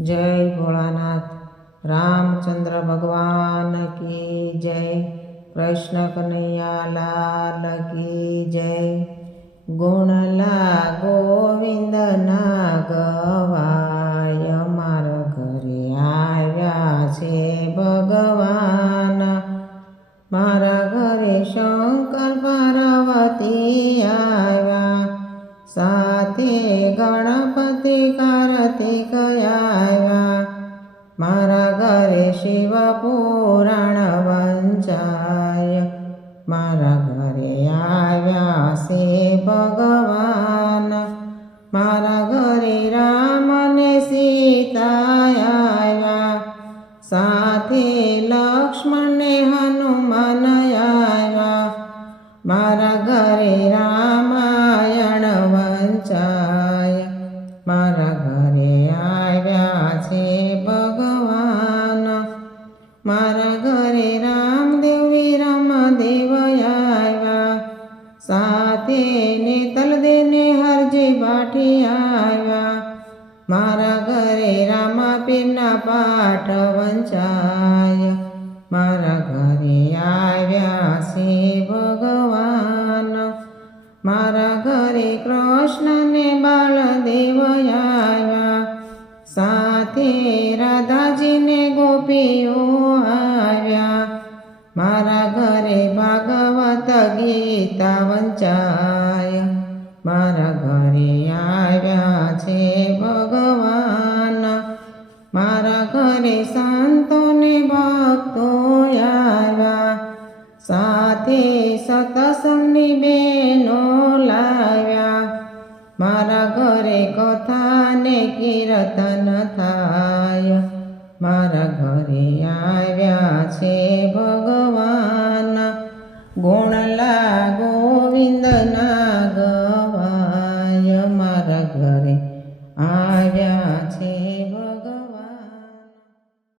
जय भोलानाथ। रामचंद्र भगवान की जय। कृष्ण कन्हैया लाल की जय। गुणला गोविंद ना गवाय, मारा घरे आव्या छे भगवान। मारा घरे शंकर पार्वती आव्या, साथे गणपति कार्तिक आव्या। मारा घरे शिव पुराण वंचाय, मारा घरे आव्या से भगवान। मारा घरे राम ने सीता आव्या, साथे लक्ष्मण ने हनुमान आव्या। मारा घरे रामायण वंचाय, मारा घरे आव्या छे भगवान। मारा घरे रामदेव वीरमदेव आव्या, साथे नेतलदेव ने हरजी बाठी आव्या। मारा घरे रामापीरना पाठ वंचाय, मारा घरे आव्या छे भगवान। मारा घरे कृष्ण ने बालदेव आव्या, साथे राधाजी ने गोपीओ आव्या। मारा घरे भागवत गीता वंचाय, मारा घरे आव्या छे भगवान। मारा घरे संतो ने भक्तो आव्या, साथे सत्संगनी बेनो लाव्या। मारा घरे कथा ने कीर्तन थाय, मारा घरे आव्या छे भगवान। गुणला गोविंद ना